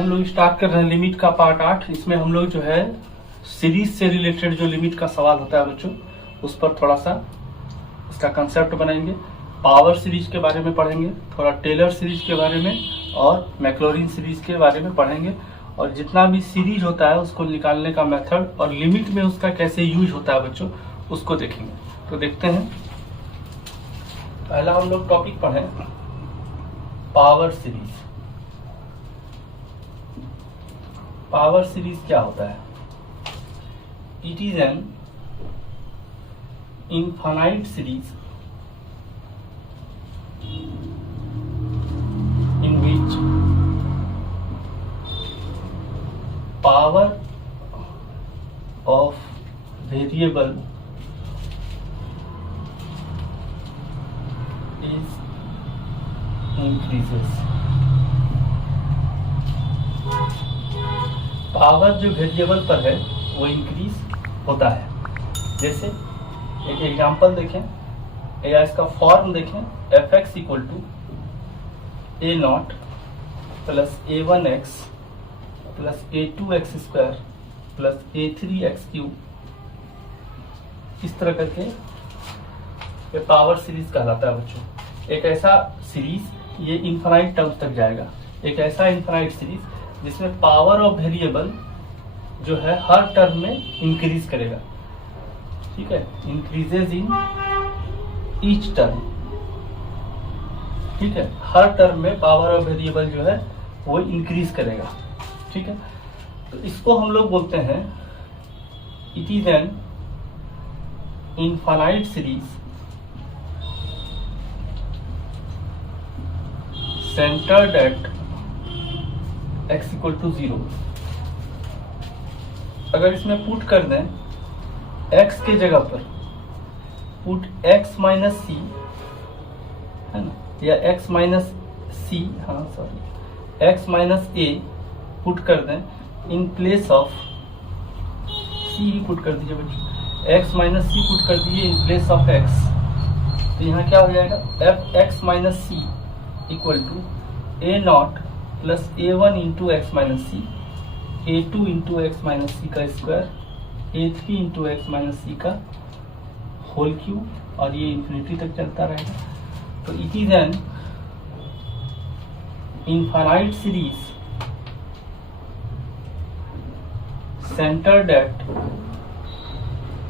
हम लोग स्टार्ट कर रहे हैं लिमिट का पार्ट 8। इसमें हम लोग जो है सीरीज से रिलेटेड जो लिमिट का सवाल होता है बच्चों, उस पर थोड़ा सा इसका कंसेप्ट बनाएंगे। पावर सीरीज के बारे में पढ़ेंगे, थोड़ा टेलर सीरीज के बारे में और मैक्लॉरिन सीरीज के बारे में पढ़ेंगे, और जितना भी सीरीज होता है उसको निकालने का मेथड और लिमिट में उसका कैसे यूज होता है बच्चों, उसको देखेंगे। तो देखते हैं, पहला हम लोग टॉपिक पढ़ें पावर सीरीज। पावर सीरीज क्या होता है? It is an infinite series in which power of variable is increases। Power जो वेरिएबल पर है वो इंक्रीज होता है। जैसे एक एग्जांपल देखें या इसका फॉर्म देखें, F x equal to A naught plus A one x plus A two x square plus A three X cube, इस तरह करके ये पावर सीरीज कहलाता है बच्चों। एक ऐसा सीरीज, ये इनफाइनाइट टर्म्स तक जाएगा, एक ऐसा इनफाइनाइट सीरीज जिसमें पावर ऑफ वेरिएबल जो है हर टर्म में इंक्रीज करेगा। ठीक है, इंक्रीजेज इन ईच टर्म। ठीक है, हर टर्म में पावर ऑफ वेरिएबल जो है वो इंक्रीज करेगा। ठीक है, तो इसको हम लोग बोलते हैं it is an infinite series centred at x equal to 0। अगर इसमें पुट कर दें x के जगह पर पुट x माइनस सी, है ना, या x माइनस सी, हाँ sorry, x minus A put कर दें इन प्लेस ऑफ सी ही पुट कर दीजिए बच्चों, x माइनस सी पुट कर दीजिए इन प्लेस ऑफ x। तो यहाँ क्या हो जाएगा, f x minus c equal to A naught plus A one into x minus c, a two into x minus c का square, a three into x minus c का whole cube, और ये infinity तक चलता रहेगा। तो it is an infinite series centred at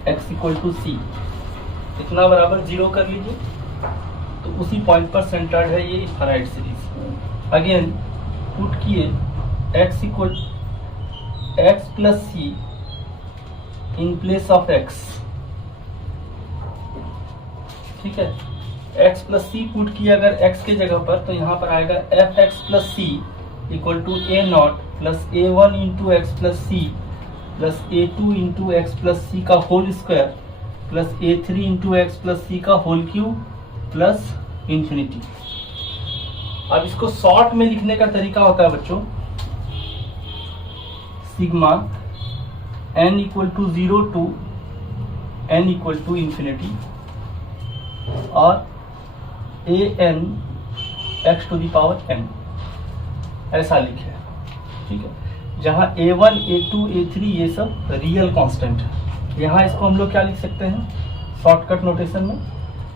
x equal to c, इतना बराबर 0 कर लीजिए, तो उसी पॉइंट पर सेंटर्ड है ये इनफाइनाइट सीरीज। अगेन पुट किए x equal X plus C in place of x। ठीक है, x प्लस सी पुट किया अगर x के जगह पर, तो यहाँ पर आएगा f x plus c equal to A naught plus A one into x plus c plus A two into x plus c का होल स्क्वायर प्लस ए three into x plus c का whole cube plus infinity. अब इसको short में लिखने का तरीका होता है बच्चों, sigma n equal to 0 to n equal to infinity और a n x to the power n, ऐसा लिखे। ठीक है, जहां a1 a2 a3 ये सब रियल कांस्टेंट है। यहाँ इसको हम लोग क्या लिख सकते हैं शॉर्टकट नोटेशन में,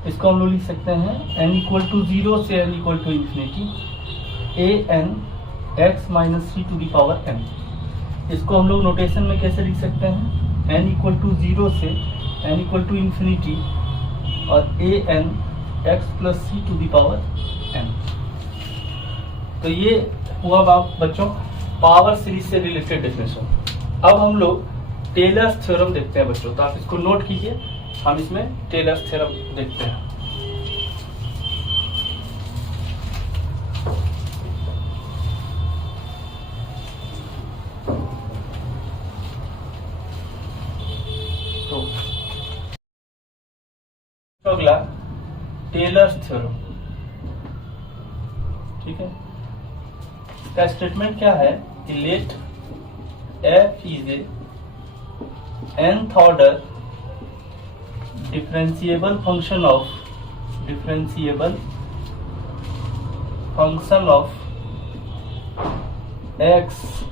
इसको हम लोग लिख सकते हैं n इक्वल टू 0 से n equal to infinity a n x minus C to the power n। इसको हम लोग नोटेशन में कैसे लिख सकते हैं, n इक्वल टू 0 से n इक्वल टू इंफिनिटी और a n x plus C to the power n। तो ये हुआ बच्चों पावर सीरीज से रिलेटेड डेफिनेशन। अब हम लोग टेलर्स थ्योरम देखते हैं बच्चों, तो आप इसको नोट कीजिए, हम इसमें टेलर्स थ्योरम देखते हैं। तो अगला टेलर्स थ्योरम। ठीक है, इसका स्टेटमेंट क्या है कि let f is a nth order differentiable function of x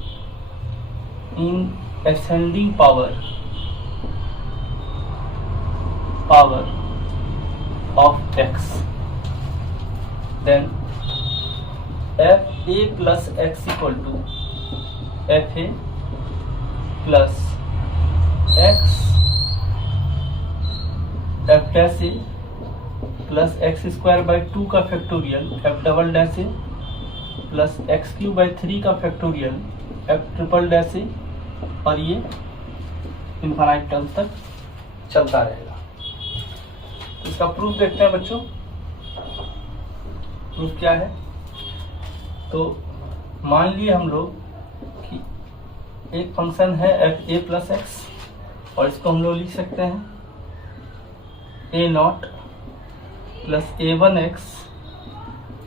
in ascending power of x, then fa plus x equal to fa plus x f dash a plus x square by 2 का factorial f double dash A plus x Q by 3 का factorial f triple dash ए, और ये infinite terms तक चलता रहेगा। इसका proof देखते हैं बच्चों। प्रूफ क्या है? तो मान लिए हम लोग कि एक फंक्शन है एफ ए प्लस एक्स, और इसको हम लोग लिख सकते हैं a naught plus A one x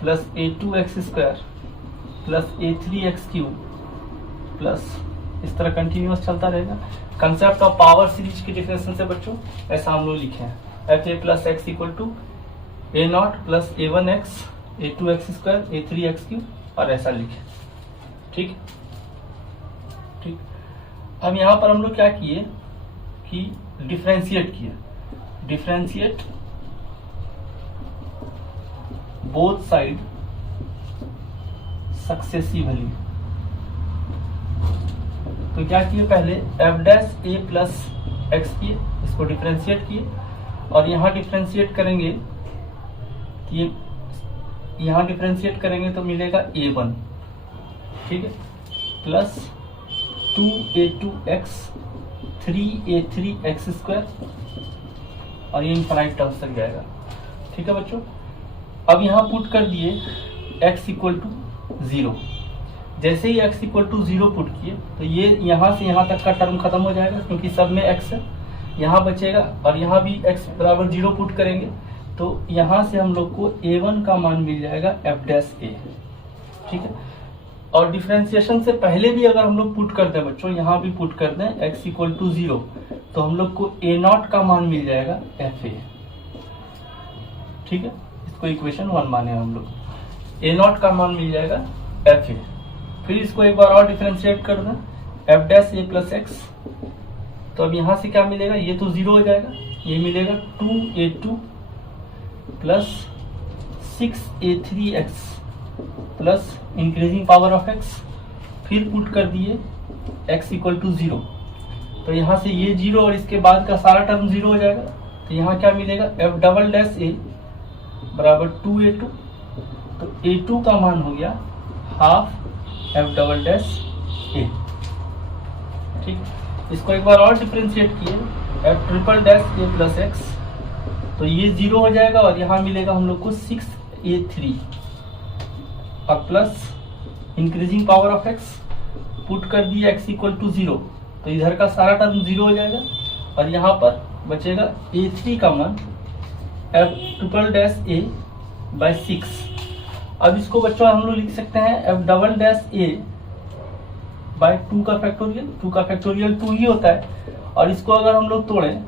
plus A two x square plus A three x cube plus इस तरह कंटिन्यूअस चलता रहेगा। कंसेप्ट ऑफ पावर सीरीज की डिफिनेशन से बच्चों ऐसा हम लोग लिखे हैं f a plus x equal to A naught plus A one x a two x square a three x cube, और ऐसा लिखे। ठीक ठीक। अब यहाँ पर हम लोग क्या किए कि डिफरेंशिएट किए, डिफरेंशिएट बोथ साइड सक्सेसिवली। तो क्या किए, पहले एफ डैश ए प्लस एक्स किए, इसको डिफरेंशिएट किए, और यहां डिफरेंशिएट करेंगे कि यहां डिफरेंशिएट करेंगे तो मिलेगा ए वन, ठीक है, प्लस 2a2x 3a3x स्क्वायर, और ये इनफाइनाइट टर्म्स तक जाएगा। ठीक है बच्चों। अब यहाँ पुट कर दिए x इक्वल टू 0। जैसे ही x इक्वल टू 0 पुट किए तो ये यहाँ से यहाँ तक का टर्म खत्म हो जाएगा, क्योंकि सब में x है, यहाँ बचेगा, और यहाँ भी x बराबर 0 पुट करेंगे तो यहाँ से हम लोग को a1 का मान मिल जाएगा f डैश a। ठीक है। और डिफरेंशिएशन से पहले भी अगर हम लोग पुट कर दें बच्चों, यहाँ भी पुट कर दें x इक्वल टू 0, तो हम लोग को a0 का मान मिल जाएगा fa। ठीक है, इसको इक्वेशन 1 माने हम लोग, a0 का मान मिल जाएगा fa। फिर इसको एक बार और डिफरेंशिएट कर दें f dash a plus x, तो अब यहाँ से क्या मिलेगा, ये तो 0 हो जाएगा, ये मिलेगा 2a2 plus 6a3x plus increasing power of x। फिर पुट कर दिए x इक्वल टू 0, तो यहाँ से ये 0 और इसके बाद का सारा टर्म 0 हो जाएगा, तो यहाँ क्या मिलेगा, f डबल डैश a बराबर 2a2, तो a2 का मान हो गया half f double dash a। ठीक, इसको एक बार और डिफरेंशिएट किए f triple dash a plus x, तो ये 0 हो जाएगा, और यहाँ मिलेगा हम लोग को 6a3, अब plus increasing power of x, put कर दिया x इक्वल टू 0, तो इधर का सारा टर्म 0 हो जाएगा, और यहाँ पर बचेगा a3 का मान f triple dash a by 6। अब इसको बच्चों हम लोग लिख सकते हैं f double dash a by 2 का फैक्टोरियल, 2 का फैक्टोरियल 2 ही होता है, और इसको अगर हम लोग तोड़ें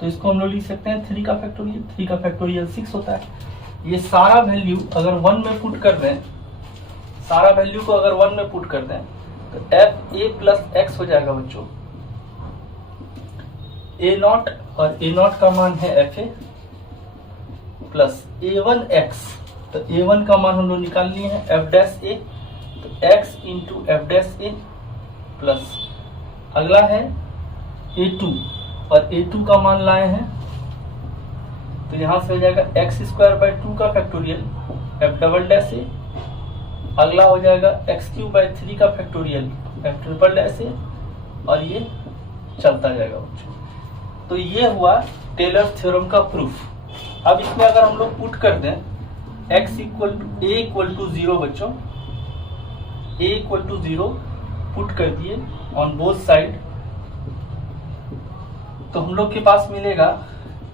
तो इसको हम लोग लिख सकते हैं 3 का फैक्टोरियल, 3 का फैक्टोरियल 6 होता है। ये सारा वैल्यू अगर 1 में पुट कर दें, सारा वैल्यू को अगर 1 में पुट कर दें तो एफ ए प्लस एक्स हो जाएगा बच्चों ए नॉट, और ए नॉट का मान है F a plus A one x, तो ए वन का मान हम लोग निकाल लिए हैं एफ डैश ए, तो एक्स इंटू एफ डैश ए प्लस अगला है ए टू, और a2 का मान लाए हैं, तो यहां से हो जाएगा एक्स स्क्वायर बाई 2 का फैक्टोरियल f डबल डैश ए, अगला हो जाएगा एक्स क्यूब बाई 3 का फैक्टोरियल f ट्रिपल डैश ए, और ये चलता जाएगा बच्चों। तो ये हुआ टेलर थ्योरम का प्रूफ। अब इसमें अगर हम लोग पुट कर दें x equal to a equal to 0 बच्चों, a इक्वल टू 0 पुट कर दिए ऑन बोथ साइड, तो हम लोग के पास मिलेगा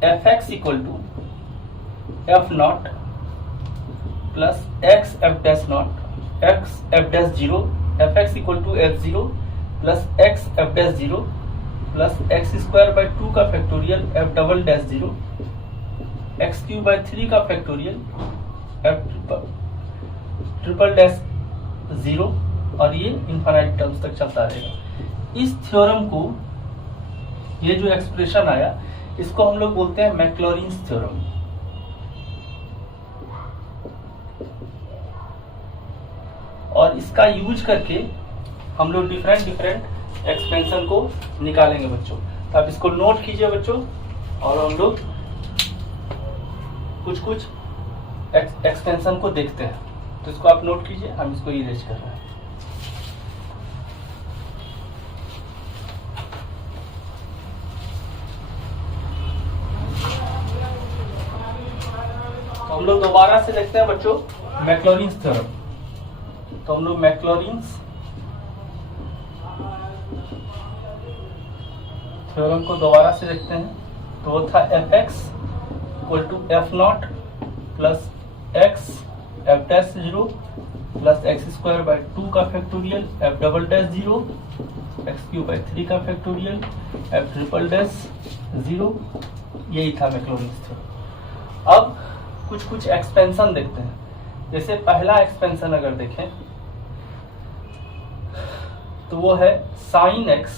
f x equal to f naught plus x f dash naught x f dash 0, f x equal to f 0 plus x f dash 0 plus x square by 2 का factorial f double dash 0, x cube by 3 का factorial f triple dash 0 और ये infinite terms तक चलता रहेगा। इस theorem को, ये जो एक्सप्रेशन आया, इसको हम लोग बोलते हैं मैक्लॉरिन्स थ्योरम। और इसका यूज करके हम लोग डिफरेंट एक्सपेंशन को निकालेंगे बच्चों। तो आप इसको नोट कीजिए बच्चों, और हम लोग कुछ एक्सपेंशन को देखते हैं। तो इसको आप नोट कीजिए, हम इसको इरेज कर रहे हैं। तो हम लोग दोबारा से देखते हैं बच्चों मैक्लॉरिन्स थ्योरम। तो हम लोग मैक्लॉरिन्स थ्योरम को दोबारा से देखते हैं। तो वो था fx equal to f naught plus x f dash 0 plus x square by 2 का factorial f double dash 0 x cube by 3 का फैक्टोरियल एफ ट्रिपल डैश 0। यही था मैक्लॉरिन्स थ्योरम। अब कुछ एक्सपेंशन देखते हैं। जैसे पहला एक्सपेंशन अगर देखें तो वो है sine x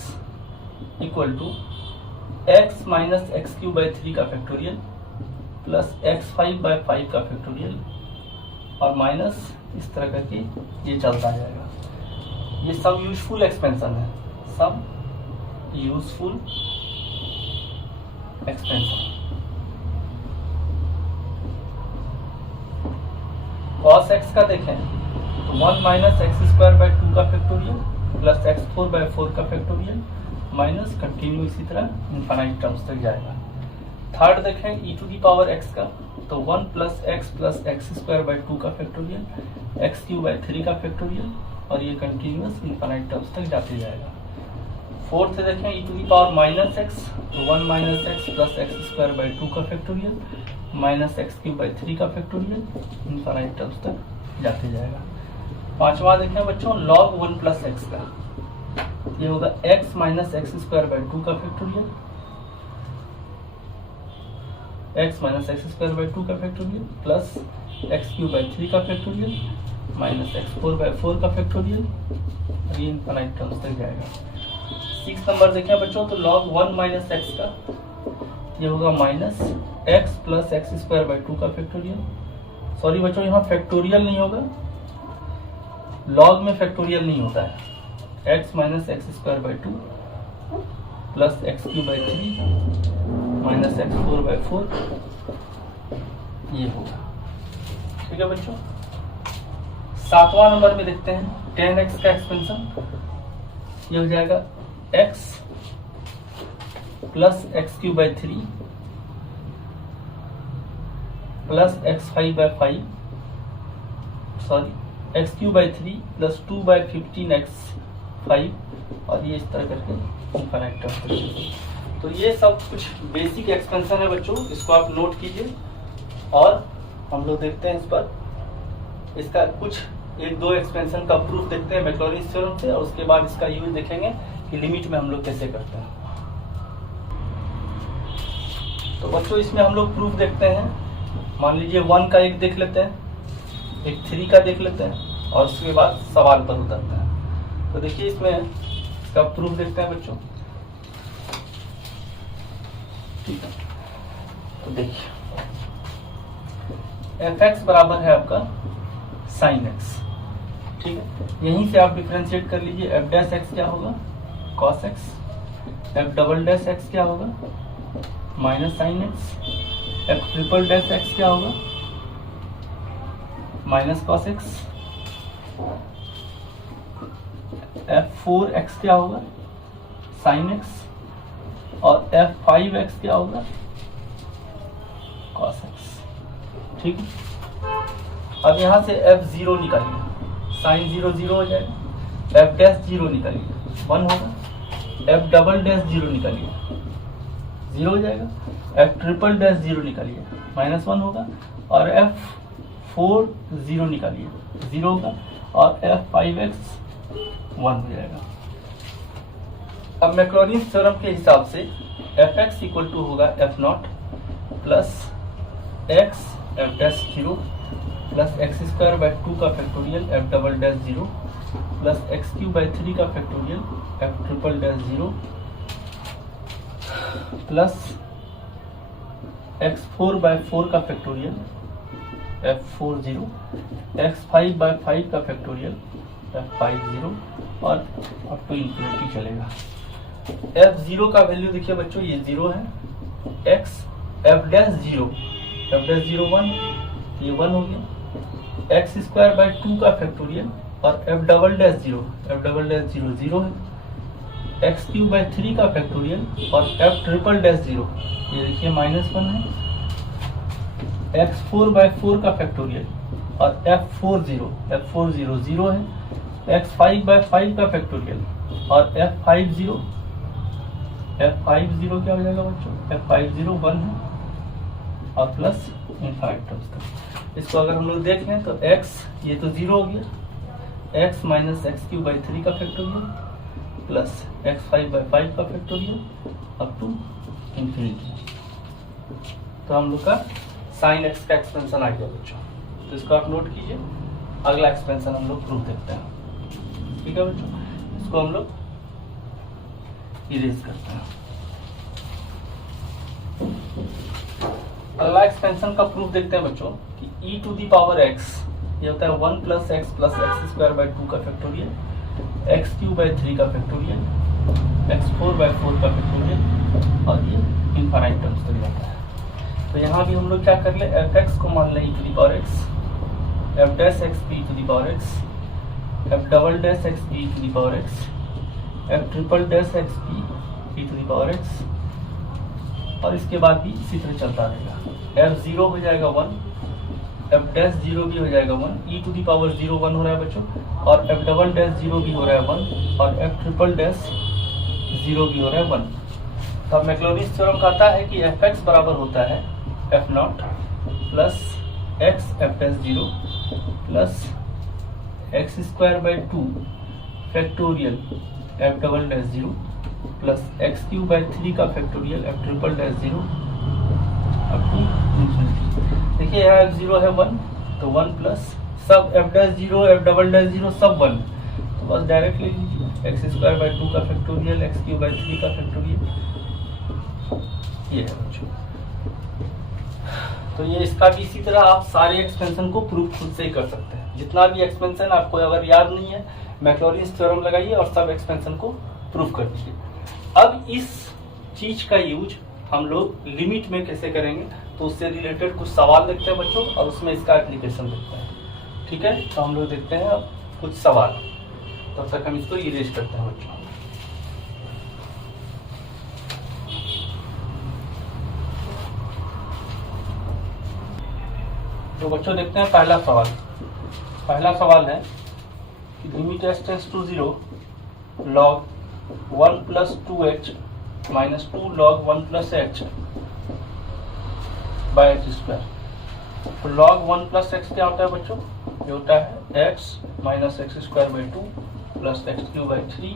equal to x minus x cube by 3 का फैक्टोरियल प्लस एक्स 5 बाई 5 का फैक्टोरियल और माइनस इस तरह करके ये चलता जाएगा। ये सम यूजफुल एक्सपेंशन है, some useful expansion. cos x का देखें तो 1 माइनस एक्स स्क्वायर बाई 2 का फैक्टोरियल प्लस एक्स 4 बाई 4 का फैक्टोरियल माइनस कंटिन्यू इसी तरह इनफाइनाइट टर्म्स तक जाएगा। थर्ड देखें e to the power x का, तो 1 प्लस एक्स स्क्वायर बाई 2 का फैक्टोरियल एक्स क्यूब बाई 3 का फैक्टोरियल और ये कंटिन्यूअस इनफाइनाइट टर्म्स तक जाते जाएगा। फोर्थ देखें e to the power minus x, तो 1 minus x plus x square by 2 का factorial minus x cube by 3 का फैक्टोरियल इनफाइनाइट टर्म्स तक जाते जाएगा। पांचवा देखें बच्चों log 1 प्लस एक्स का, ये होगा x minus x square by 2 का factorial x minus x square by 2 का factorial plus x cube by 3 का फैक्टोरियल माइनस एक्स 4 बाई 4 का फैक्टोरियल, ये इनफाइनाइट टर्म्स तक जाएगा। 6 नंबर देखें बच्चों तो log 1 माइनस एक्स का, ये होगा minus x plus x square by 2 का फैक्टोरियल। सॉरी बच्चों, यहाँ फैक्टोरियल नहीं होगा, log में फैक्टोरियल नहीं होता है। x minus x square by 2 plus x cube by 3 minus x 4 by 4, ये होगा। ठीक है बच्चों। 7वां नंबर में देखते हैं 10x का एक्सपेंशन, ये हो जाएगा x plus x cube by 3 plus x 5 by 5, sorry x cube by 3 plus 2 by 15 x 5 और ये इस तरह करके इनफाइनाइट टर्म्स। तो ये सब कुछ बेसिक एक्सपेंशन है बच्चों, इसको आप नोट कीजिए और हम लोग देखते हैं इस पर, इसका कुछ 1-2 एक्सपेंशन का प्रूफ देखते हैं मैक्लॉरिन्स थ्योरम से, और उसके बाद इसका यूज देखेंगे कि लिमिट में हम लोग कैसे करते हैं। तो बच्चों इसमें हम लोग प्रूफ देखते हैं। मान लीजिए 1 का एक देख लेते हैं, एक 3 का देख लेते हैं और उसके बाद सवाल पर उतरते हैं। तो देखिए इसमें इसका प्रूफ देखते हैं बच्चों। ठीक है, तो देखिए fx बराबर है आपका साइन एक्स। ठीक है, यहीं से आप डिफरेंशिएट कर लीजिए। एफ डैश एक्स क्या होगा, cos x. F double dash x क्या होगा, minus sine x. F triple dash x क्या होगा, माइनस कॉस एक्स। f4x क्या होगा, साइन एक्स। और f5x क्या होगा, कॉस एक्स। ठीक है, अब यहां से f0 निकालिए, साइन 0 0 हो जाएगा। f डैश 0 निकालिए 1 होगा। f डबल डैश 0 निकालिए 0 हो जाएगा। f ट्रिपल डैश 0 निकालिए -1 होगा। और f4 0 निकालिए 0 होगा। और f5x 1 हो जाएगा। अब मैक्लॉरिन्स थ्योरम के हिसाब से fx इक्वल टू होगा f0 plus x f dash 0 plus x square by 2 का factorial f double dash 0 plus x cube by 3 का factorial f triple dash 0 plus x4 by 4 का फैक्टोरियल f40 x5 बाई 5 का factorial f50 और up to infinity चलेगा। f0 का value देखिए बच्चों ये 0 है, x f डैश 0 1 ये 1 हो गया, x स्क्वायर बाई 2 का फैक्टोरियल और f डबल डैश 0 0 है, एक्स क्यूब बाई 3 का फैक्टोरियल और f ट्रिपल डैश 0 ये देखिए -1 है, x4 बाई 4 का फैक्टोरियल और f40 0 है, x5 बाई 5 का फैक्टोरियल और f50 क्या हो जाएगा बच्चों, f50 1 है और प्लस इनफाइनाइट टर्म्स तक। इसको अगर हम लोग देखें तो x ये तो 0 हो गया, x minus x cube by 3 का फैक्टोरियल प्लस x5 बाई 5 का फैक्टोरियल अप टू इन्फिनिटी। तो हम लोग का साइन x का एक्सपेंशन आ गया बच्चों, तो इसको आप नोट कीजिए। अगला एक्सपेंशन हम लोग प्रूफ देखते हैं, ठीक है बच्चों। इसको हम लोग इरेज करते हैं। अगला एक्सपेंशन का प्रूफ देखते हैं बच्चों कि e to the power x ये होता है 1 प्लस एक्स स्क्वायर बाई 2 का फैक्टोरियल, एक्स क्यूब बाई 3 का फैक्टोरियल, x4 बाई 4 का फैक्टोरियल और ये इनफाइनाइट टर्म्स तक जाता है। तो यहाँ भी हम लोग क्या कर ले, एफ एक्स को मान लें e to the power x, f dash x b to the power x, f double dash x b to the power x, f triple dash x b to the power x और इसके बाद भी इसी तरह चलता रहेगा। F 0 हो जाएगा 1, एफ डैश 0 भी हो जाएगा 1, e टू दी पावर 0 1 हो रहा है बच्चों, और एफ डबल डैश 0 भी हो रहा है 1 और एफ ट्रिपल डैश 0 भी हो रहा है 1। तो अब मैक्लॉरिन्स थ्योरम कहता है कि एफ एक्स बराबर होता है f naught plus x f dash 0 plus x square by 2 factorial f double dash 0 plus x cube by 3 का factorial f triple dash 0 up to infinity. देखिए यहाँ f0 है 1 तो 1 प्लस सब f dash 0 f double dash 0 सब 1, तो बस direct ले लीजिए एक्स स्क्वायर बाई 2 का फैक्टोरियल एक्स क्यूब बाई 3 का फैक्टोरियल, ये है बच्चों। तो ये इसका भी इसी तरह आप सारे एक्सपेंशन को प्रूफ खुद से ही कर सकते हैं। जितना भी एक्सपेंशन आपको अगर याद नहीं है, मैक्लॉरिन्स थ्योरम लगाइए और सब एक्सपेंशन को प्रूफ कर दीजिए। अब इस चीज का यूज हम लोग लिमिट में कैसे करेंगे, तो उससे रिलेटेड कुछ सवाल देखते हैं बच्चों और उसमें इसका एप्लीकेशन देखते हैं, ठीक है। तो हम लोग देखते हैं अब कुछ सवाल, तब तक हम इसको इरेज करते हैं बच्चों। तो बच्चों देखते हैं पहला सवाल। पहला सवाल है कि limit s tends to 0 log 1 plus 2h minus 2 log 1 plus h by h square. तो log 1 प्लस एक्स क्या होता है बच्चों, ये होता है x minus x square by 2 plus x cube by 3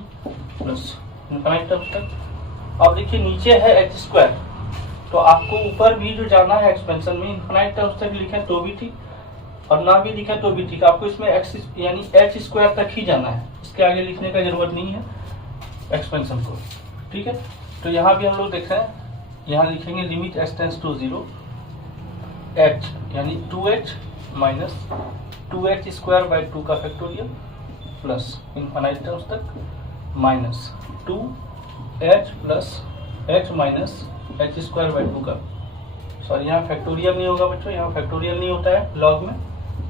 plus infinite terms तक। अब देखिए नीचे है एच स्क्वायर, तो आपको ऊपर भी जो जाना है एक्सपेंशन में इनफाइनाइट टर्म्स तक लिखें तो भी ठीक और ना भी लिखें तो भी ठीक, आपको इसमें एक्स यानी एच स्क्वायर तक ही जाना है, इसके आगे लिखने का जरूरत नहीं है एक्सपेंशन को, ठीक है। तो यहाँ भी हम लोग देख रहे हैं, यहाँ लिखेंगे limit s tends to 0 h यानी 2h minus 2h square by 2 का फैक्टोरियल प्लस इनफाइनाइट टर्म्स तक minus 2h plus h minus h square by 2 का, सॉरी यहाँ फैक्टोरियल नहीं होगा बच्चों, यहाँ फैक्टोरियल नहीं होता है लॉग में,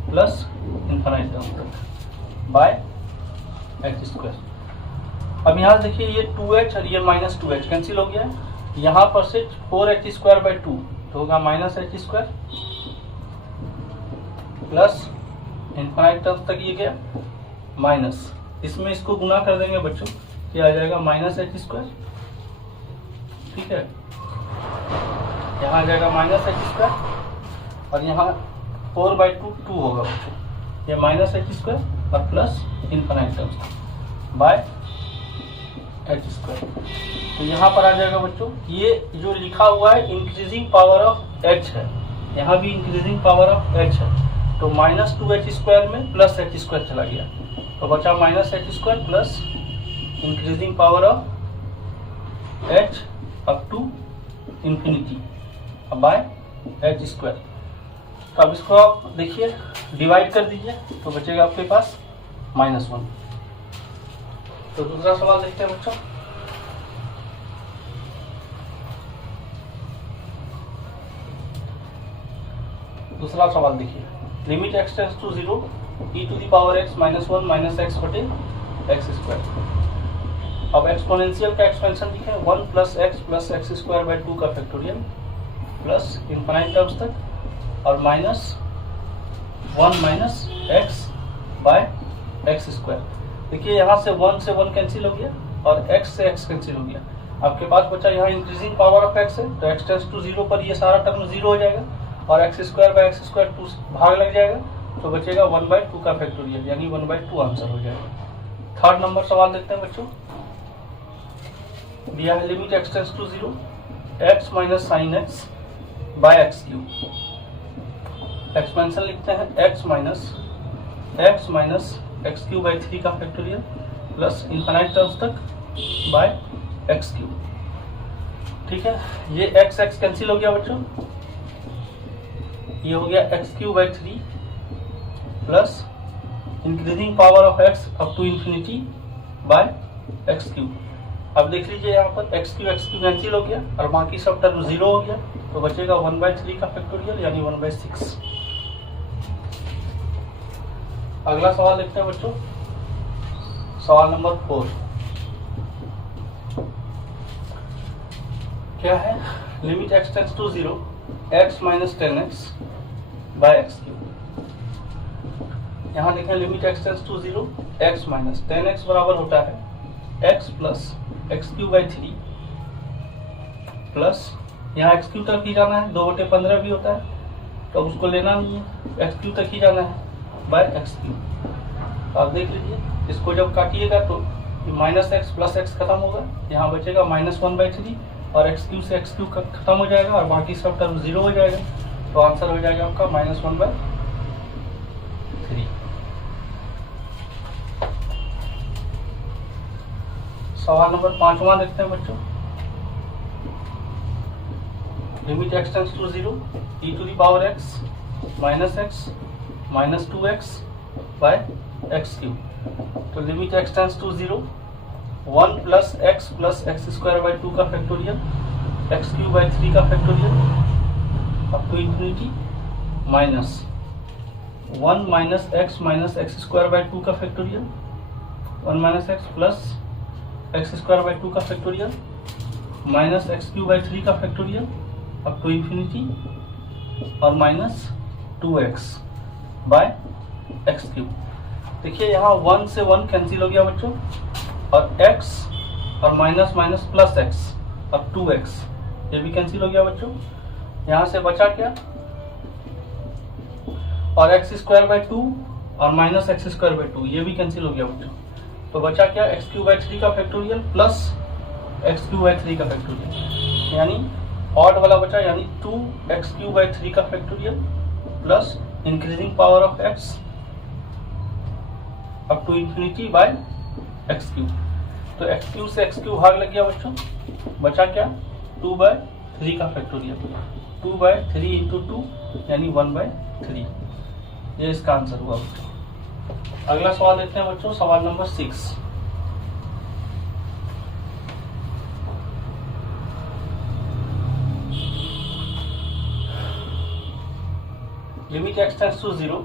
प्लस इनफाइनाइट टर्म्स तक बाय h स्क्वायर। अब यहाँ देखिए ये 2h और ये माइनस 2h कैंसिल हो गया है, यहाँ पर से 4h स्क्वायर बाई 2 तो होगा minus h square plus infinite terms तक ये गया माइनस, इसमें इसको गुना कर देंगे बच्चों, ये आ जाएगा माइनस h स्क्वायर, ठीक है। यहाँ आ जाएगा माइनस h स्क्वायर और यहाँ 4 बाई 2 होगा बच्चों, ये माइनस h स्क्वायर और plus infinite terms by h square. तो यहाँ पर आ जाएगा बच्चों, ये जो लिखा हुआ है इंक्रीजिंग पावर ऑफ h है, यहाँ भी इंक्रीजिंग पावर ऑफ h है, तो माइनस 2h स्क्वायर में प्लस h स्क्वायर चला गया, तो बचा minus h square plus increasing power of h up to infinity by h square. तो अब इसको आप देखिए डिवाइड कर दीजिए तो बचेगा आपके पास -1। तो दूसरा सवाल देखते हैं बच्चों। दूसरा सवाल देखिए, limit x tends to 0 e to the power x -1 minus x बटे एक्स स्क्वायर। अब एक्सपोनेंशियल का एक्सपेंशन लिखे 1 प्लस एक्स स्क्वायर बाई 2 का फैक्टोरियल प्लस इनफाइनाइट टर्म्स तक और -1 minus x by x square. देखिए यहाँ से 1 से 1 कैंसिल हो गया और x से x कैंसिल हो गया। आपके पास बचा यहाँ इंक्रीजिंग पावर ऑफ x है तो x टेंड्स टू 0 पर ये सारा टर्म 0 हो जाएगा और x square by x square 2 भाग लग जाएगा तो बचेगा 1/2 का फैक्टोरियल यानी 1/2 आंसर हो जाएगा। थर्ड नंबर सवाल देखते हैं बच्चों। दिया है limit x tends to 0 x minus sine x by x cube. Expansion लिखते हैं x minus x cube by 3 का फैक्टोरियल प्लस इनफाइनाइट टर्म्स तक बाय एक्स क्यूब। ठीक है, ये x कैंसिल हो गया बच्चों, ये हो गया x cube by 3 plus increasing power of x up to infinity by x cube. अब देख लीजिए यहाँ पर एक्स क्यूब कैंसिल हो गया और बाकी सब टर्म 0 हो गया तो बचेगा 1/3 का फैक्टोरियल यानी 1/6। अगला सवाल देखते हैं बच्चों, सवाल नंबर 4। क्या है, limit x tends to 0 x minus 10x by x cube. यहाँ देखें limit x tends to 0 x minus 10x बराबर होता है x plus x cube by 3 plus यहाँ एक्स क्यूब तक ही जाना है 2/15 भी होता है तो उसको लेना नहीं है, एक्स क्यूब तक ही जाना है बाय एक्स क्यूब। आप देख लीजिए इसको जब काटिएगा तो माइनस एक्स प्लस एक्स खत्म होगा, यहाँ बचेगा -1/3 और एक्स क्यूब से एक्स क्यूब खत्म हो जाएगा और बाकी सब टर्म 0 हो जाएगा तो आंसर हो जाएगा आपका -1/3। सवाल नंबर 5वां देखते हैं बच्चों। Limit x tends to 0 e to the power x minus 2x by x cube. तो limit x tends to 0 1 plus x square by 2 का फैक्टोरियल एक्स क्यूब बाई 3 का factorial up to infinity minus 1 minus x square by 2 का factorial 1 minus x plus x square by 2 का factorial minus x cube by 3 का factorial up to infinity और minus 2x by x cube. देखिए यहाँ 1 से 1 cancel हो गया बच्चों और x और माइनस माइनस प्लस x अब 2x ये भी कैंसिल हो गया बच्चों। यहाँ से बचा क्या, और एक्स स्क्वायर बाई 2 और माइनस एक्स स्क्वायर बाई 2 ये भी कैंसिल हो गया बच्चों। तो बचा क्या, एक्स क्यूब बाई 3 का factorial plus x cube by 3 का फैक्टोरियल यानी ऑड वाला बचा यानी 2x क्यूब बाई 3 का factorial plus increasing power of x up to infinity by x cube. तो एक्स क्यूब से एक्स क्यूब भाग लग गया बच्चों, बचा क्या 2/3 का फैक्टोरियल 2/3 इंटू 2 यानी 1/3। ये इसका आंसर हुआ बच्चों। अगला सवाल देखते हैं बच्चों, सवाल number 6। Limit x tends to 0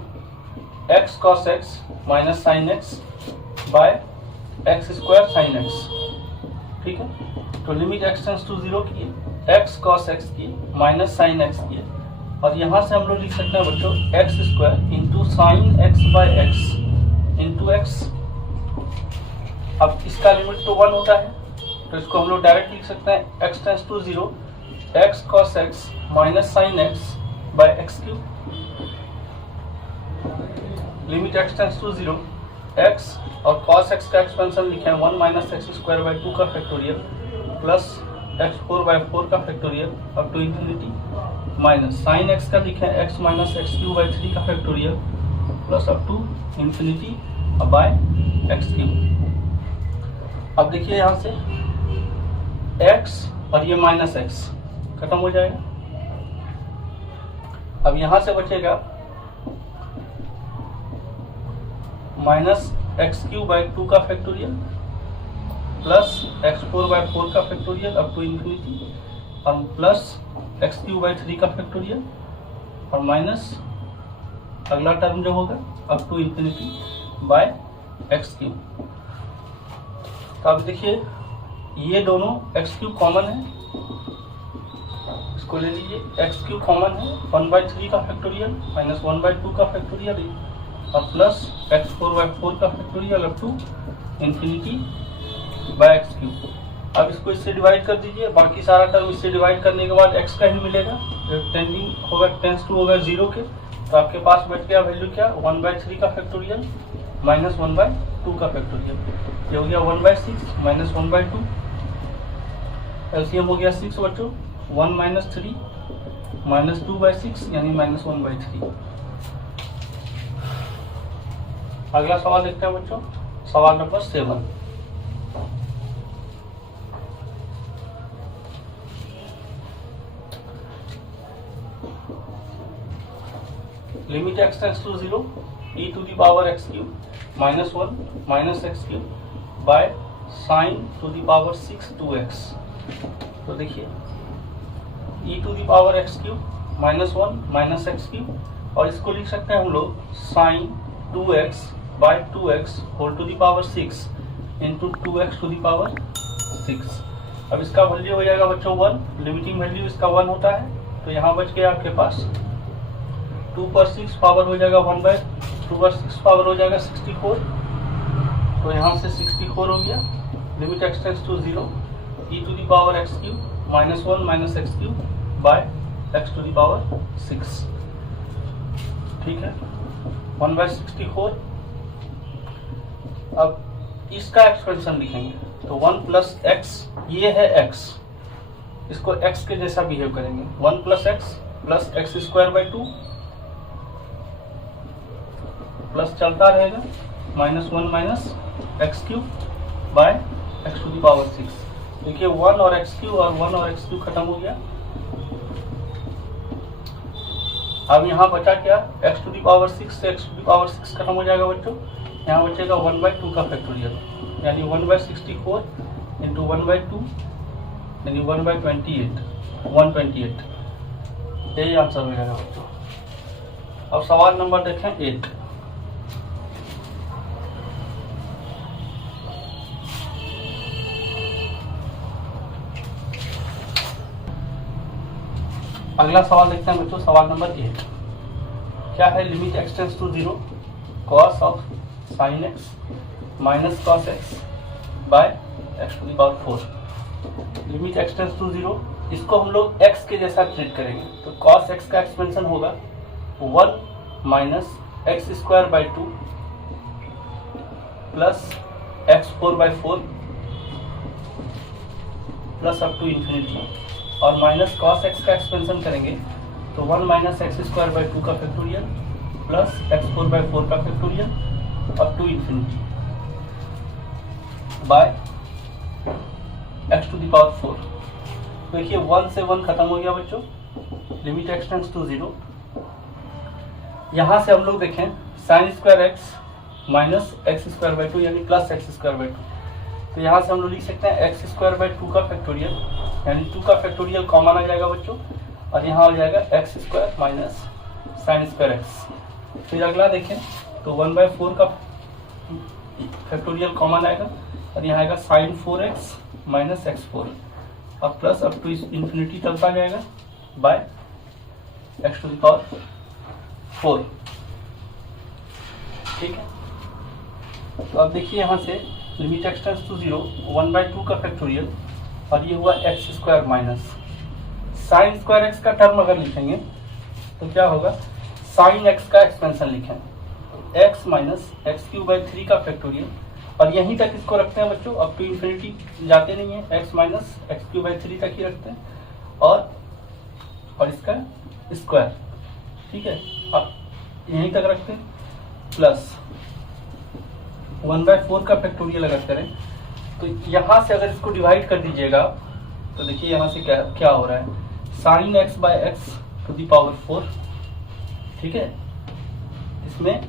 x cos x minus sine x by x square sine x। ठीक है, तो लिमिट x टेंड्स टू 0 की x cos x की माइनस साइन x की और यहाँ से हम लोग लिख सकते हैं बच्चों x square into sine x by x into x. अब इसका लिमिट तो 1 होता है तो इसको हम लोग डायरेक्ट लिख सकते हैं x tends to 0 x cos x minus sine x by x cube. Limit x tends to 0 x और cos x का एक्सपेंशन लिखे हैं 1 माइनस एक्स स्क्वायर बाई 2 का फैक्टोरियल प्लस x4 बाई 4 का factorial up to infinity minus sine x का लिखे हैं x minus x cube by 3 का factorial plus up to infinity by x cube. अब देखिए यहाँ से एक्स और ये माइनस एक्स खत्म हो जाएगा। अब यहां से बचेगा माइनस एक्स क्यूब बाई 2 का फैक्टोरियल प्लस एक्स 4 बाई 4 का फैक्टोरियल अप टू इंफिनिटी और प्लस एक्स क्यूब बाई 3 का फैक्टोरियल और माइनस अगला टर्म जो होगा up to infinity by x cube. तो अब देखिए ये दोनों एक्स क्यूब कॉमन है, इसको ले लीजिए। एक्स क्यूब कॉमन है 1/3 का फैक्टोरियल माइनस 1/2 का फैक्टोरियल और प्लस एक्स 4/4 का factorial up to infinity by x cube. अब इसको इससे डिवाइड कर दीजिए, बाकी सारा टर्म इससे डिवाइड करने के बाद एक्स का ही मिलेगा, टेंडिंग होगा टेंस टू होगा 0 के। तो आपके पास बच गया वैल्यू क्या 1/3 का फैक्टोरियल माइनस 1/2 का फैक्टोरियल। ये हो गया 1/6 माइनस 1/2, एलसीएम हो गया 6 बच्चों, 1 माइनस 3 माइनस 2/6 यानी माइनस 1/3। अगला सवाल देखते हैं बच्चों, सवाल number 7। Limit x tends to 0 e to the power x cube minus 1 minus x cube by sine to the power 6 2x। तो देखिए e to the power x cube minus 1 minus x cube और इसको लिख सकते हैं हम लोग sine 2x by 2x whole to the power 6 into 2x to the power 6। अब इसका वैल्यू हो जाएगा बच्चों 1, लिमिटिंग वैल्यू इसका 1 होता है। तो यहाँ बच गया आपके पास 2 पर 6 पावर हो जाएगा 1/2 पर 6 पावर हो जाएगा 64। तो यहाँ से 64 हो गया। Limit x tends to 0 e to the power x cube minus 1 minus x cube by x to the power 6। ठीक है 1/64। अब इसका एक्सपेंशन लिखेंगे तो 1 प्लस एक्स, ये है x, इसको x के जैसा बिहेव करेंगे 1 plus x plus x square by 2 plus चलता रहेगा minus 1 minus x cube by x to the power 6। देखिए 1 और एक्स क्यूब और 1 और एक्स क्यूब खत्म हो गया। अब यहाँ बचा क्या एक्स टू द पावर 6 से एक्स टू द पावर 6 खत्म हो जाएगा बच्चों। यहाँ बचेगा 1/2 का फैक्टोरियल यानी 1/64 इंटू 1/2 यानी 1/28 यही आंसर हो जाएगा बच्चों। अब सवाल नंबर देखें 8। अगला सवाल देखते हैं बच्चों, सवाल नंबर 8 क्या है। Limit x tends to 0 cos of sine x minus cos x by x to the power 4। Limit x tends to 0, इसको हम लोग x के जैसा ट्रीट करेंगे। तो cos x का एक्सपेंशन होगा 1 minus x square by 2 plus x 4/4 plus up to infinity और माइनस cos x का एक्सपेंशन करेंगे तो 1 माइनस एक्स स्क्वायर बाई 2 का फैक्टोरियल प्लस एक्स 4/4 का factorial up to infinity by x to the power 4। देखिए 1 से 1 खत्म हो गया बच्चों। Limit x tends to 0। यहां से हम लोग देखें sine square x minus x square by 2 यानी प्लस एक्स स्क्वायर बाई 2। तो यहां से हम लोग लिख सकते हैं एक्स स्क्वायर बाई 2 का फैक्टोरियल यानी 2 का फैक्टोरियल कॉमन आ जाएगा बच्चों और यहाँ हो जाएगा x square minus sign square x. फिर अगला देखें तो 1/4 का फैक्टोरियल कॉमन आएगा और यहाँ आएगा साइन 4x माइनस x4 और प्लस अप टू इंफिनिटी चलता जाएगा by x to the power 4। ठीक है तो अब देखिए यहाँ से लिमिट एक्स टेंड्स टू 0 1/2 का फैक्टोरियल और ये हुआ x square minus sign square x का टर्म अगर लिखेंगे तो क्या होगा साइन एक्स का एक्सपेंशन लिखें x minus x cube by 3 का फैक्टोरियल और यहीं तक इसको रखते हैं बच्चों, अप टू इंफिनिटी जाते नहीं है, x minus x cube by 3 तक ही रखते हैं और इसका स्क्वायर। ठीक है अब यहीं तक रखते हैं प्लस 1/4 का फैक्टोरियल अगर करें तो यहाँ से अगर इसको डिवाइड कर दीजिएगा तो देखिए यहाँ से क्या हो रहा है, sin x/x⁴, ठीक है। इसमें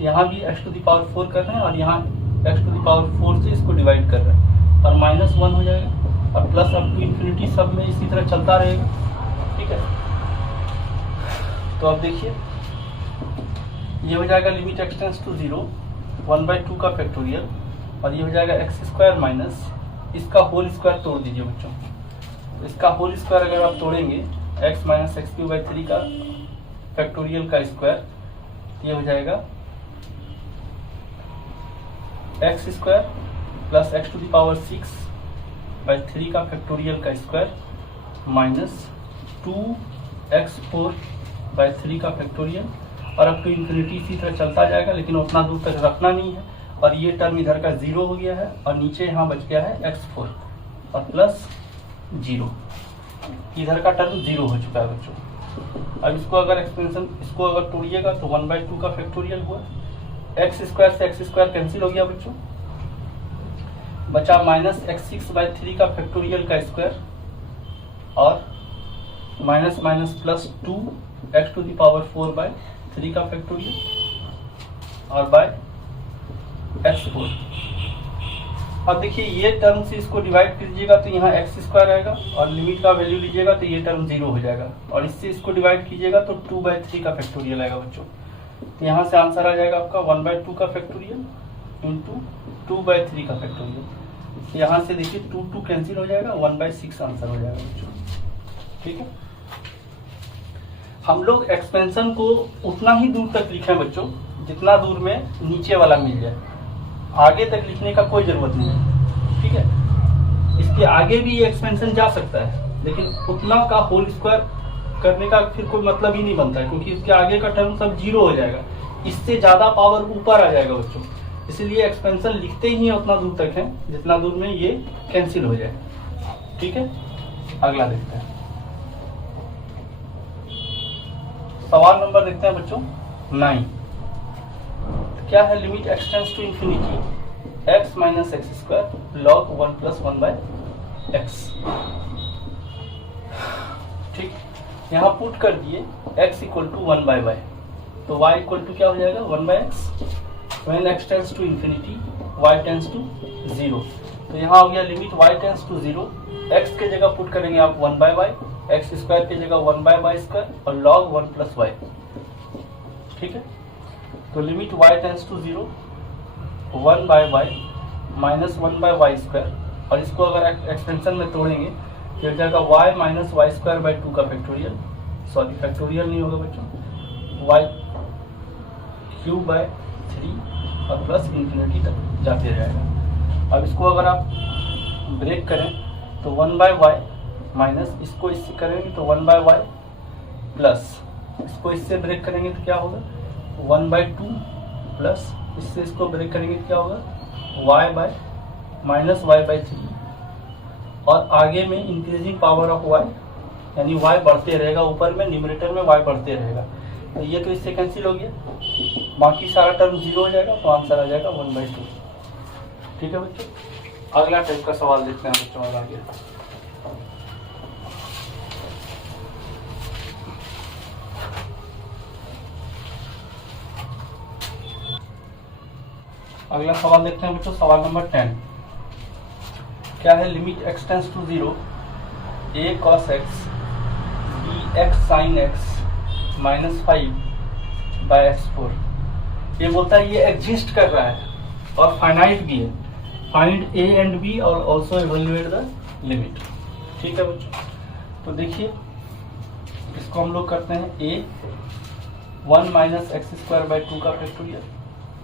यहाँ भी x⁴ कर रहे हैं और यहाँ x⁴ से इसको डिवाइड कर रहे हैं और -1 हो जाएगा और प्लस अप टू इन्फिनिटी सब में इसी तरह चलता रहेगा, ठीक है। तो अब देखिए ये हो जाएगा लिमिट x टेंड्स टू 0 1/2 का फैक्टोरियल और ये हो जाएगा x² माइनस इसका होल स्क्वायर तोड़ दीजिए बच्चों। इसका होल स्क्वायर अगर आप तोड़ेंगे x - x³ का फैक्टोरियल का स्क्वायर, ये हो जाएगा x² प्लस x⁶/3 का फैक्टोरियल का स्क्वायर माइनस 2x⁴/3 का फैक्टोरियल और अब टू इन्फिनिटी इसी तरह चलता जाएगा, लेकिन उतना दूर तक रखना नहीं है और ये टर्म इधर का 0 हो गया है और नीचे यहाँ बच गया है x4 और प्लस 0, इधर का टर्म 0 हो चुका है बच्चों। अब इसको अगर एक्सपेंशन इसको अगर तोड़िएगा तो 1/2 का फैक्टोरियल हुआ, x² से x² कैंसिल हो गया बच्चों, बचा -x6/3 का फैक्टोरियल का स्क्वायर और माइनस माइनस प्लस 2x⁴/3 का फैक्टोरियल और बाय x4। अब देखिए ये टर्म से इसको डिवाइड कीजिएगा तो यहाँ x² आएगा और लिमिट का वैल्यू लीजिएगा तो ये टर्म 0 हो जाएगा और इससे इसको डिवाइड कीजिएगा तो 2/3 का फैक्टोरियल आएगा बच्चों। तो यहाँ से आंसर आ जाएगा आपका 1/2 का फैक्टोरियल इंटू 2/3 का फैक्टोरियल। यहाँ से देखिए 2 कैंसिल हो जाएगा, 1/6 आंसर हो जाएगा बच्चों, ठीक है। हम लोग एक्सपेंशन को उतना ही दूर तक लिखें बच्चों जितना दूर में नीचे वाला मिल जाए, आगे तक लिखने का कोई जरूरत नहीं है, ठीक है। इसके आगे भी ये एक्सपेंशन जा सकता है लेकिन उतना का होल स्क्वायर करने का फिर कोई मतलब ही नहीं बनता है क्योंकि इसके आगे का टर्म सब 0 हो जाएगा, इससे ज्यादा पावर ऊपर आ जाएगा बच्चों। इसलिए एक्सपेंशन लिखते ही उतना दूर तक है जितना दूर में ये कैंसिल हो जाए, ठीक है। अगला देखते हैं, सवाल नंबर देखते हैं बच्चों 9। क्या है, limit x tends to infinity x - x² log 1 + 1/x, ठीक। यहाँ पुट कर दिए x = 1/y तो y = क्या हो जाएगा 1/x। When x tends to infinity y tends to 0 तो यहाँ हो गया limit y tends to 0, x के जगह पुट करेंगे आप 1/y, x² की जगह 1/y² और log 1 + y, ठीक है। तो limit y tends to 0 1/y minus 1/y² और इसको अगर एक्सपेंशन में तोड़ेंगे तो जाएगा y - y²/2 का फैक्टोरियल, सॉरी फैक्टोरियल नहीं होगा बच्चों, y³ और प्लस इन्फिनिटी तक जाते रहेगा। अब इसको अगर आप ब्रेक करें तो 1/y माइनस इसको इससे करेंगे तो 1/y प्लस इसको इससे ब्रेक करेंगे तो क्या होगा 1/2 प्लस इससे इसको ब्रेक करेंगे तो क्या होगा y/-y/3 और आगे में इंक्रीजिंग पावर ऑफ y यानी y बढ़ते रहेगा, ऊपर में न्यूमरेटर में y बढ़ते रहेगा। तो ये तो इससे कैंसिल हो गया, बाकी सारा टर्म 0 हो जाएगा तो आंसर आ जाएगा 1/2, ठीक है बच्चों। अगला टाइप का सवाल देखते हैं बच्चों और आगे। अगला सवाल देखते हैं बच्चों, सवाल नंबर 10। क्या है, limit x tends to 0 a cos x b x sin x -5/x4। ये बोलता है ये एग्जिस्ट कर रहा है और फाइनाइट भी है, फाइंड a एंड b और ऑल्सो इवेल्युएट द लिमिट, ठीक है बच्चों। तो देखिए इसको हम लोग करते हैं a 1 - x²/2 का फैक्टोरियल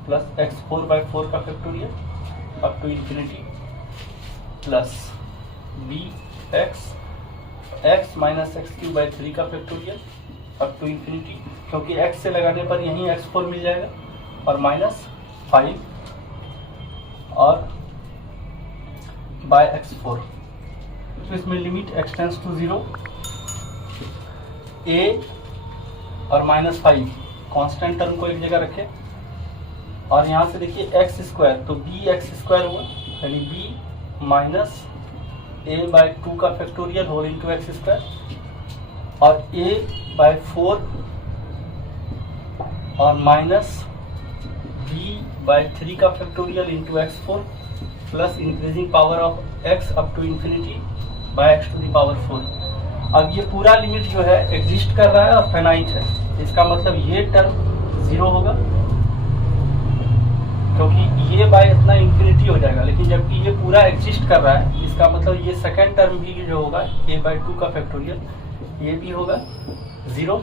प्लस x4/4 का factorial up to infinity plus b x - x³ का फैक्टोरियल अप टू इन्फिनिटी, क्योंकि x से लगाने पर यहीं x4 मिल जाएगा और -5 और बाय x4। तो इसमें limit x tends to 0 a और -5 कांस्टेंट टर्म को एक जगह रखें और यहाँ से देखिए एक्स स्क्वायर, तो बी एक्स स्क्वायर हुआ, यानी बी माइनस ए बाय 2 का factorial whole into x square, और ए बाय 4 और माइनस बी बाय 3 का factorial into x 4 plus increasing power of x up to infinity by x to the power 4। अब ये पूरा limit जो है exist कर रहा है और फाइनाइट है, इसका मतलब ये टर्म 0 होगा, क्योंकि ये बाय इतना इंफिनिटी हो जाएगा, लेकिन जबकि ये पूरा एग्जिस्ट कर रहा है, इसका मतलब ये सेकेंड टर्म भी जो होगा ए बाय 2 का फैक्टोरियल, ये भी होगा 0।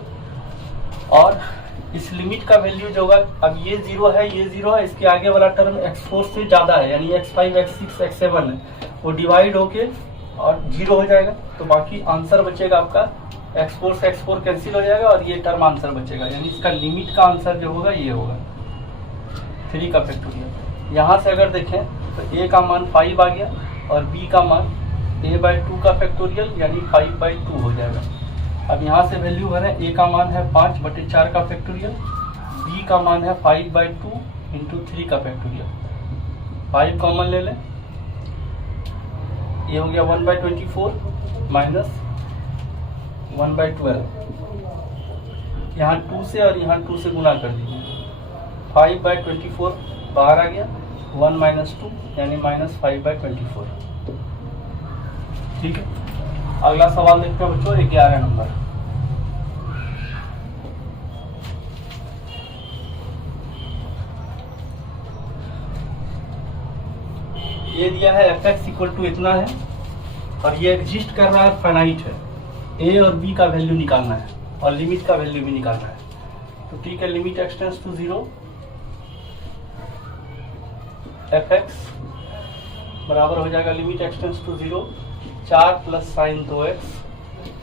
और इस लिमिट का वैल्यू जो होगा, अब ये 0 है, ये 0 है, इसके आगे वाला टर्म x4 से ज्यादा है, यानी x5 x6 x7 है, वो डिवाइड होके और 0 हो जाएगा, तो बाकी आंसर बचेगा आपका x4 से x4 कैंसिल हो जाएगा और ये टर्म आंसर बचेगा, यानी इसका लिमिट का आंसर जो होगा ये होगा 3 का फैक्टोरियल। यहाँ से अगर देखें तो a का मान 5 आ गया और b का मान a बाय 2 का फैक्टोरियल यानी 5 बाय 2 हो जाएगा। अब यहाँ से वैल्यू भरें, a का मान है 5/4 का फैक्टोरियल, b का मान है 5 बाय 2 इंटू 3 का फैक्टोरियल। 5 कॉमन ले लें, ये हो गया 1/24 माइनस 1/12, यहाँ 2 से और यहाँ 2 से गुणा कर दीजिए, 5/24 बाहर आ गया, 1 माइनस 2 यानी माइनस 5/24। ठीक है, अगला सवाल देखते हैं बच्चों, 11 नंबर। ये दिया है एफ एक्स इक्वल टू इतना है और ये एग्जिस्ट कर रहा है, फाइनाइट है, ए और बी का वैल्यू निकालना है और लिमिट का वैल्यू भी निकालना है। तो ठीक है, limit x tends to 0, f x बराबर हो जाएगा limit x tends to 0 4 plus sine 2x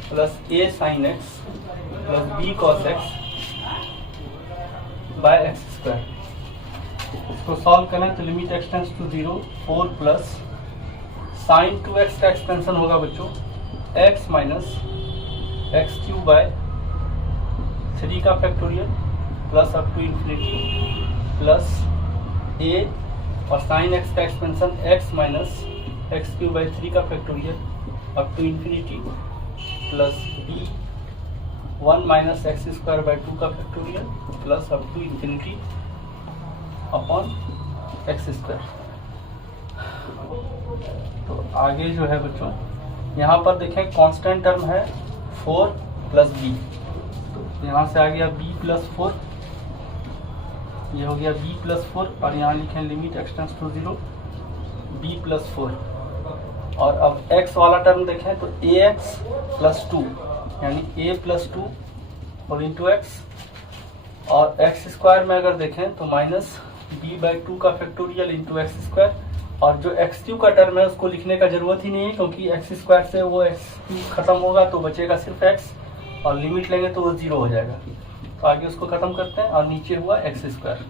plus a sine x plus b cos x by x square. इसको सॉल्व करें तो limit x tends to 0 4 plus sine 2x का एक्सपेंशन होगा बच्चों x minus x cube by 3 का factorial plus up to infinity plus a और sine x का expansion x minus x cube by 3 का factorial up to infinity plus b 1 minus x square by 2 का factorial plus up to infinity upon x square. तो आगे जो है बच्चों, यहाँ पर देखें कांस्टेंट टर्म है 4 प्लस बी, तो यहाँ से आ गया b प्लस 4, ये हो गया b प्लस 4 और यहाँ लिखें limit x tends to 0 b plus 4। और अब x वाला टर्म देखें तो ax प्लस 2 यानी a प्लस 2 और इंटू एक्स, और एक्स स्क्वायर में अगर देखें तो माइनस b बाई 2 का फैक्टोरियल इंटू एक्स स्क्वायर, और जो एक्स क्यूब का टर्म है उसको लिखने का जरूरत ही नहीं है, क्योंकि एक्स स्क्वायर से वो एक्स क्यूब खत्म होगा तो बचेगा सिर्फ x, और लिमिट लेंगे तो वो 0 हो जाएगा। तो आगे उसको खत्म करते हैं और नीचे हुआ एक्स स्क्वायर।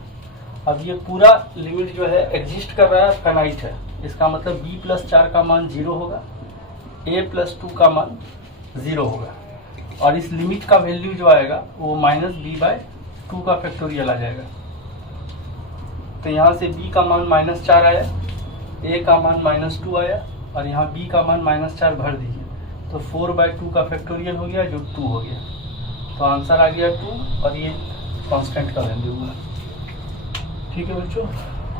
अब ये पूरा लिमिट जो है एग्जिस्ट कर रहा है, फाइनाइट है, इसका मतलब b प्लस 4 का मान 0 होगा, a प्लस 2 का मान 0 होगा, और इस लिमिट का वैल्यू जो आएगा वो माइनस b बाय 2 का फैक्टोरियल आ जाएगा। तो यहाँ से b का मान -4 आया, a का मान -2 आया, और यहाँ b का मान -4 भर दीजिए, तो 4/2 का फैक्टोरियल हो गया जो 2 हो गया, तो आंसर आ गया 2 और ये कांस्टेंट का वैल्यू हुआ। ठीक है बच्चों,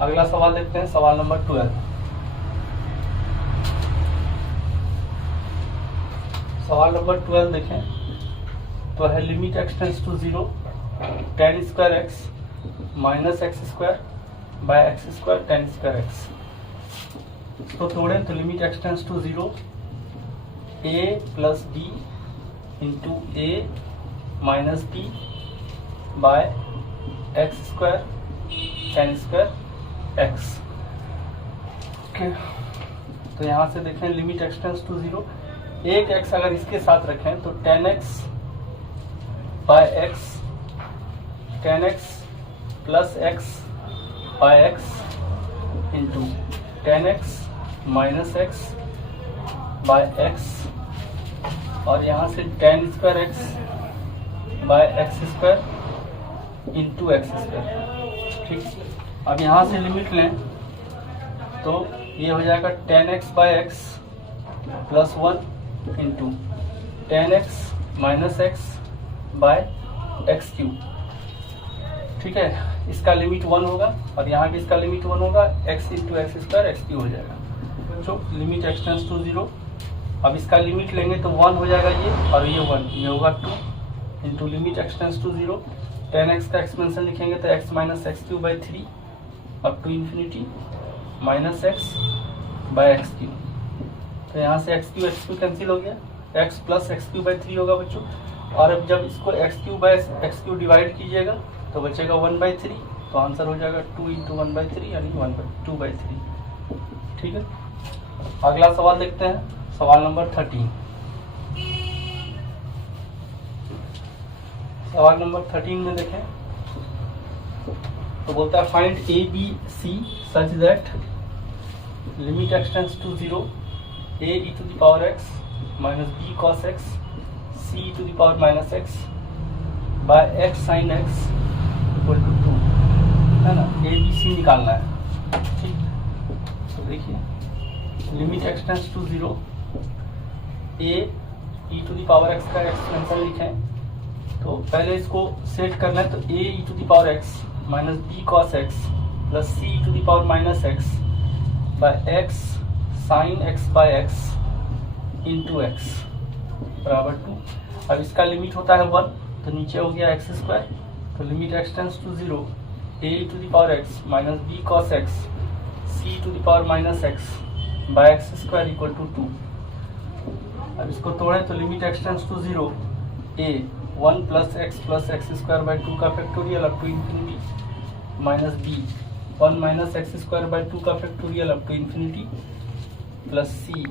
अगला सवाल देखते हैं, सवाल नंबर 12। सवाल नंबर 12 देखें तो है limit x tends to 0 tan square x minus x square by x square tan square x. इसको तोड़ें तो limit x tends to 0 a plus b into a minus b by x square tan square x. तो यहाँ से देखें limit x tends to 0, एक x अगर इसके साथ रखें तो tan x by x, tan x plus x by x into tan x minus x by x, और यहाँ से tan square x by x square into x square. ठीक, अब यहाँ से लिमिट लें तो ये हो जाएगा 10x/x plus 1 into 10x minus x by x cube. ठीक है, इसका लिमिट 1 होगा और यहाँ भी इसका लिमिट 1 होगा, x into x square x cube हो जाएगा। बच्चों लिमिट एक्सटेंड्स टू 0। अब इसका लिमिट लेंगे तो 1 हो जाएगा ये, और ये 1, ये होगा 2 into limit x tends to 0। 10x का एक्सपेंशन लिखेंगे तो x minus x cube by 3 up to infinity minus x by x cube. तो यहाँ से एक्स क्यूब कैंसिल हो गया, x plus x cube by 3 होगा बच्चों। और अब जब इसको x cube by x cube divide कीजिएगा तो बचेगा 1/3, तो आंसर हो जाएगा 2 इंटू 1/3 यानी 2/3। ठीक है, अगला सवाल देखते हैं, सवाल नंबर 13। सवाल नंबर 13 में देखें तो बोलता है find a b c such that limit x tends to 0 a e to the power x minus b cos x c e to the power minus x by x sin x equal to 2, है ना। ए b सी निकालना है। ठीक, तो देखिए limit x tends to 0 a e to the power x का expansion लिखें तो पहले इसको सेट करना है। तो a e to the power x minus b cos x plus c e to the power minus x by x sin x by x into x बराबर 2। अब इसका लिमिट होता है 1, तो नीचे हो गया एक्स स्क्वायर, तो limit x tends to 0 a e to the power x minus b cos x c e to the power minus x by x square equal to 2। अब इसको तोड़ें तो limit x tends to 0 a 1 plus x square by 2 का factorial up to infinity minus b 1 minus x square by 2 का factorial up to infinity plus c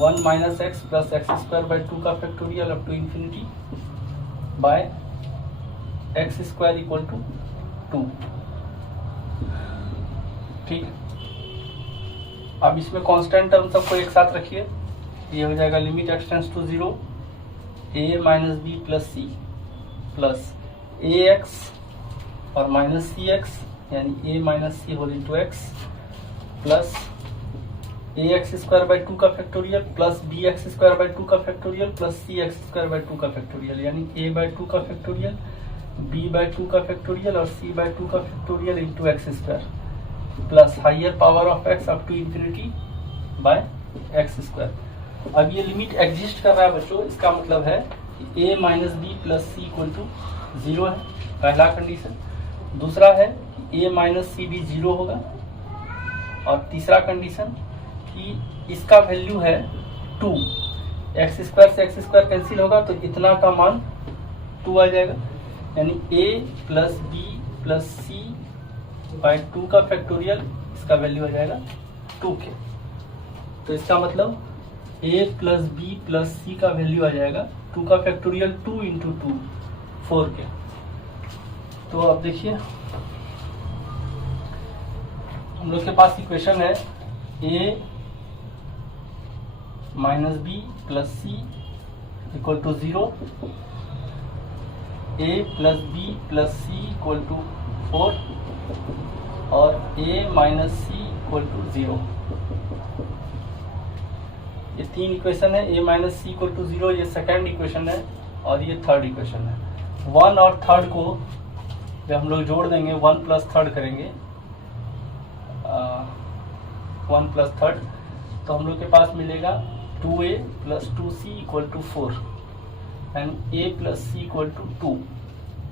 1 minus x plus x square by 2 का factorial up to infinity by x square equal to 2। ठीक है, अब इसमें constant term सबको एक साथ रखिए। ये हो जाएगा limit x tends to 0 a minus b plus c plus a x और माइनस सी एक्स यानी a minus c whole into x plus a x square by 2 का factorial plus b x square by 2 का factorial plus c x square by 2 का factorial यानी a by 2 का factorial b by 2 का factorial और c by 2 का factorial into x square plus higher power of x up to infinity by x square. अब ये limit exist कर रहा है बच्चों, इसका मतलब है कि a minus b plus c equal to 0 है, पहला कंडीशन। दूसरा है कि a माइनस सी भी 0 होगा, और तीसरा कंडीशन कि इसका वैल्यू है 2। एक्स स्क्वायर से एक्स स्क्वायर कैंसिल होगा तो इतना का मान 2 आ जाएगा, यानी a plus b plus c by 2 का फैक्टोरियल, इसका वैल्यू आ जाएगा 2 के। तो इसका मतलब a plus b plus c का वैल्यू आ जाएगा 2 का फैक्टोरियल 2 इंटू 2 4 के। तो अब देखिए हम लोग के पास इक्वेशन है a minus b plus c equal to 0, a plus b plus c equal to 4 और a minus c equal to 0। ये तीन इक्वेशन है, a minus c equal to 0 ये सेकेंड इक्वेशन है और ये थर्ड इक्वेशन है। 1 और थर्ड को जब हम लोग जोड़ देंगे 1 प्लस थर्ड करेंगे 1 प्लस थर्ड, तो हम लोग के पास मिलेगा 2a plus 2c equal to 4 and a plus c equal to 2।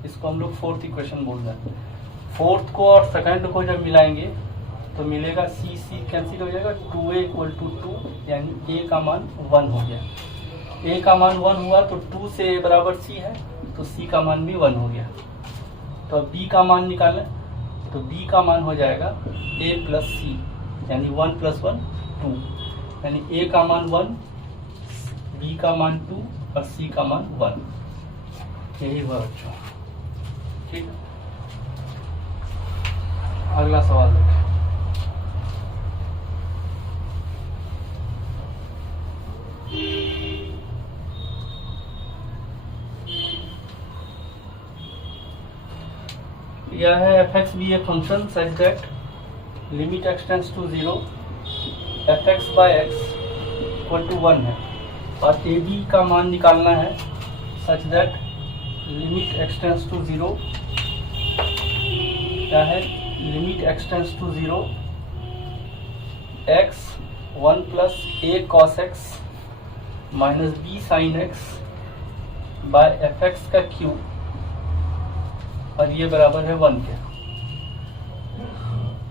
इसको हम लोग फोर्थ इक्वेशन बोल रहे हैं। फोर्थ को और सेकंड को जब मिलाएंगे तो मिलेगा c कैंसिल हो जाएगा, 2a इक्वल टू 2 यानी a का मान 1 हो गया। a का मान 1 हुआ तो 2 से a बराबर c है, तो c का मान भी 1 हो गया। तो अब b का मान निकालें तो b का मान हो जाएगा a प्लस सी यानी 1 प्लस 1 2, यानी a का मान 1, b का मान 2 और c का मान 1। यही हुआ बच्चों। ठीक, अगला सवाल देखें। यह है fx भी एक function such that limit x tends to 0 fx by x equal to 1 है, और ए बी का मान निकालना है such that limit x tends to 0 क्या है, limit x tends to 0 x 1 plus a cos x minus b sin x by fx का cube, और ये बराबर है 1 के।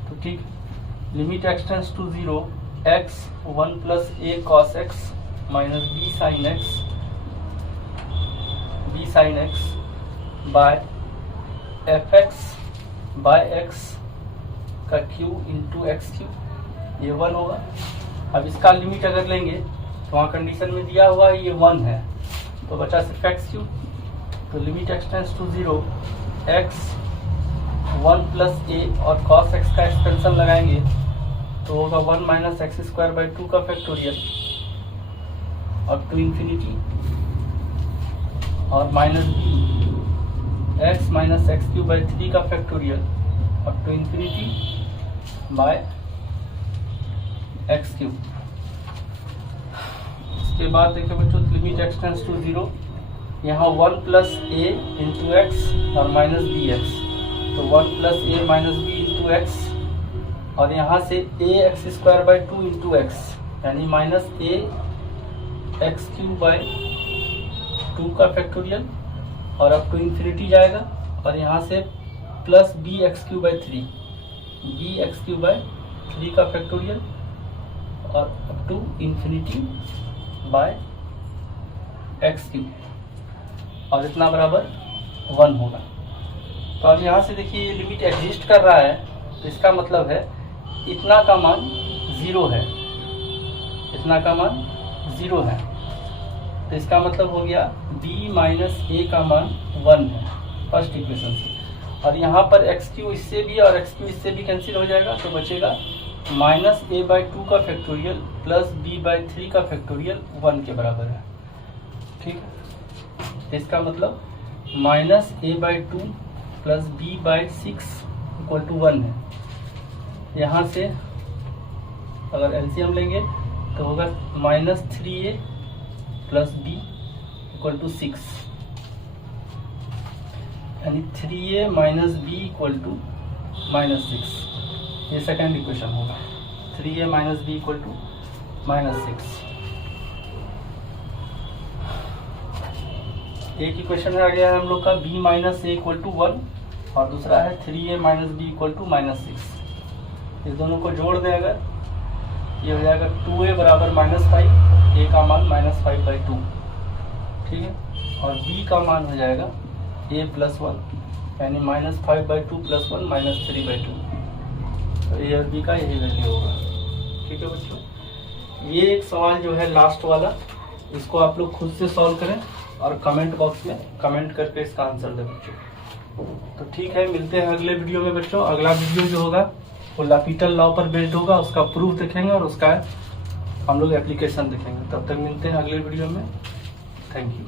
तो ठीक, limit x tends to 0 x 1 plus a cos x minus b sin x by fx by x का cube into x cube, ये 1 होगा। अब इसका लिमिट अगर लेंगे तो वहाँ कंडीशन में दिया हुआ है ये 1 है, तो बचा सिर्फ एक्स क्यूब। तो limit x tends to 0 x 1 plus a और cos x का एक्सपेंशन लगाएंगे तो होगा 1 माइनस एक्स स्क्वायर बाई 2 का फैक्टोरियल और टू इंफिनिटी, और minus b x minus x cube by 3 का फैक्टोरियल और to infinity by x cube. इसके बाद देखिए बच्चों, लिमिट x टेंड्स टू 0, यहाँ 1 प्लस a इंटू एक्स और माइनस बी एक्स, तो 1 plus a minus b into x, और यहाँ से a x square by 2 into x यानी minus a x cube by 2 का फैक्टोरियल, और अब टू इंफिनिटी जाएगा, और यहाँ से plus b x cube by 3, b x cube by 3 का फैक्टोरियल, और up to infinity by x cube, और इतना बराबर 1 होगा। तो अब यहाँ से देखिए ये लिमिट एग्जिस्ट कर रहा है, तो इसका मतलब है इतना का मान 0 है, इतना का मान 0 है, तो इसका मतलब हो गया b माइनस a का मान 1 है फर्स्ट इक्वेशन से, और यहाँ पर एक्स क्यू इससे भी और एक्स क्यू इससे भी कैंसिल हो जाएगा, तो बचेगा माइनस a बाई 2 का फैक्टोरियल प्लस b बाई 3 का फैक्टोरियल 1 के बराबर है। ठीक है, इसका मतलब minus a by 2 plus b by 6 equal to 1 है। यहाँ से अगर एलसीएम लेंगे तो होगा minus 3a plus b equal to 6, यानी 3a minus b equal to minus 6, ये सेकेंड इक्वेशन होगा, 3a minus b equal to minus 6। एक इक्वेशन आ गया है हम लोग का b minus a equal to 1, और दूसरा है 3a minus b equal to minus 6। इस दोनों को जोड़ दें अगर, ये हो जाएगा 2a बराबर माइनस 5, a का मान माइनस 5 बाई 2, ठीक है, और b का मान हो जाएगा a प्लस 1 यानी minus 5 by 2 plus 1 minus 3 by 2, तो a और b का यही वैल्यू होगा। ठीक है बच्चों, ये एक सवाल जो है लास्ट वाला, इसको आप लोग खुद से सॉल्व करें और कमेंट बॉक्स में कमेंट करके इसका आंसर दें बच्चों। तो ठीक है, मिलते हैं अगले वीडियो में बच्चों। अगला वीडियो जो होगा वो लापिटल लॉ पर बेस्ड होगा, उसका प्रूफ देखेंगे और उसका हम लोग एप्लीकेशन देखेंगे। तब तक मिलते हैं अगले वीडियो में। Thank you.